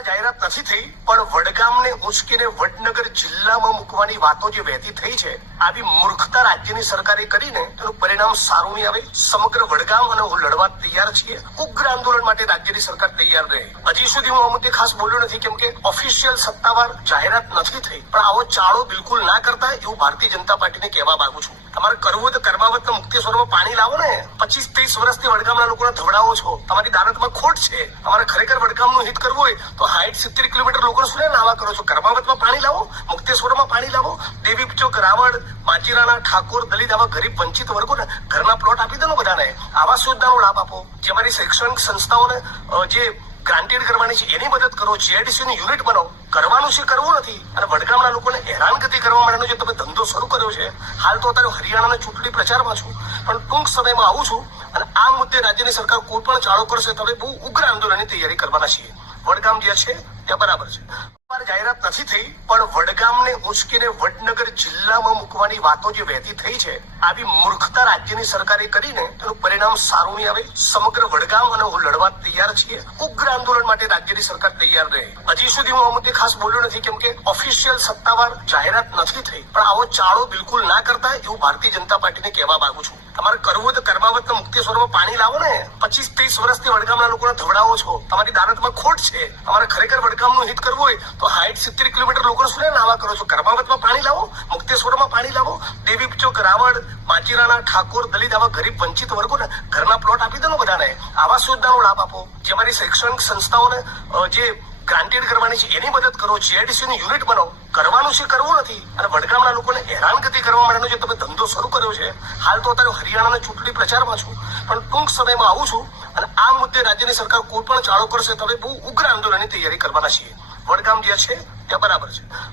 નથી થઈ, પણ વડગામને ઉચકીને વડનગર જિલ્લામાં મૂકવાની વાતો જે વહેતી થઈ છે, આવી મૂર્ખતા રાજ્યની સરકારે કરીને તેનું પરિણામ સારું નહીં આવે. સમગ્ર વડગામ અને હું લડવા તૈયાર છીએ. ઉગ્ર આંદોલન માટે રાજ્યની સરકાર તૈયાર રહે. હજી સુધી હું આ મુદ્દે ખાસ બોલ્યો નથી, કેમ કે ઓફિશિયલ સત્તાવાર જાહેરાત નથી થઈ. પણ આવો ચાળો બિલકુલ ના કરતા એવું ભારતીય જનતા પાર્ટીને કહેવા માંગુ છું. તમારે કરવું તો કર્માવત મુક્તેશ્વરમાં પાણી લાવો ને. પચીસ, ત્રીસ વર્ષથી વડગામના લોકોને ધવડાવો છો. તમારી દાનતમાં ખોટ છે. તમારે ખરેખર વડગામનું હિત કરવું હોય તો હાઈટ સિત્તેર કિલોમીટર લોકો શું નાવા કરો છો. કર્માવતમાં પાણી લાવો મુક્તેશ્વરમાં પાણી લાવો. દેવી ચોક, રાવણ માજીરાણા ઠાકોર, દલિત આવા ગરીબ વંચિત વર્ગોને ઘરના પ્લોટ આપી દો બધાને. આવાસ યોજનાનો લાભ આપો. જે અમારી શૈક્ષણિક સંસ્થાઓને જે ગ્રાન્ટેડ કરવાની છે, એની મદદ કરો. જીઆઈડીસી ની યુનિટ બનાવો કરવાનું છે, કરવું નથી. અને વડગામના લોકોને હેરાનગતિ કરવા માટેનો જે તમે ધંધો શરૂ કર્યો છે, હાલ તો અત્યારે હરિયાણાના ચૂંટણી પ્રચારમાં છું. પણ ટૂંક સમયમાં આવું છું અને આ મુદ્દે રાજ્યની સરકાર કોઈ પણ ચાળો કરશે તમે બહુ ઉગ્ર આંદોલનની તૈયારી કરવાના છીએ. વડગામ જે છે, ત્યાં બરાબર છે. જાહેરાત નથી થઈ, પણ વડગામને ઉચકીને વડનગર જિલ્લામાં મૂકવાની વાતો જે વહેતી થઈ છે, આવી મૂર્ખતા રાજ્યની સરકારે કરીને તેનું પરિણામ સારું નહીં આવે. સમગ્ર વડગામ અને હું લડવા તૈયાર છીએ. ઉગ્ર આંદોલન માટે રાજ્યની સરકાર તૈયાર રહે હજી સુધી હું આ મુદ્દે ખાસ બોલ્યો નથી, કેમ કે ઓફિશિયલ સત્તાવાર જાહેરાત નથી થઈ. પણ આવો ચાળો બિલકુલ ના કરતા એવું ભારતીય જનતા પાર્ટીને કહેવા માંગુ છું. તમારે કરવું તો કર્માવત મુક્તેશ્વરમાં પાણી લાવો ને. પચીસ, ત્રીસ વર્ષથી વડગામના લોકોને ધવડાવો છો. તમારી દાનતમાં ખોટ છે. તમારે ખરેખર વડગામનું હિત કરવું હોય તો હાઈટ સિત્તેર કિલોમીટર લોકો શું નાવા કરો છો. કર્માવતમાં પાણી લાવો મુક્તેશ્વરમાં પાણી લાવો. દેવી ચોક, રાવણ માજીરાના ઠાકોર, દલિત આવા ગરીબ વંચિત વર્ગોને ઘરના પ્લોટ આપી દો બધાને. આવાસ યોજનાનો લાભ આપો. જે અમારી શૈક્ષણિક સંસ્થાઓને જે ગ્રાન્ટેડ કરવાની છે, એની મદદ કરો. જીઆઈડીસી નું યુનિટ બનાવો. કરવાનું છે, કરવું નથી. અને વડગામના લોકોને હેરાનગતિ કરવા માટેનો જે તમે શરૂ કર્યો છે. હાલ તો અત્યારે હરિયાણાના ચૂંટણી પ્રચારમાં છું, પણ ટૂંક સમયમાં આવું છું અને આ મુદ્દે રાજ્યની સરકાર કોઈ પણ ચાળો કરશે તો હવે બહુ ઉગ્ર આંદોલનની તૈયારી કરવાના છીએ. વડગામ જે છે, ત્યાં બરાબર છે.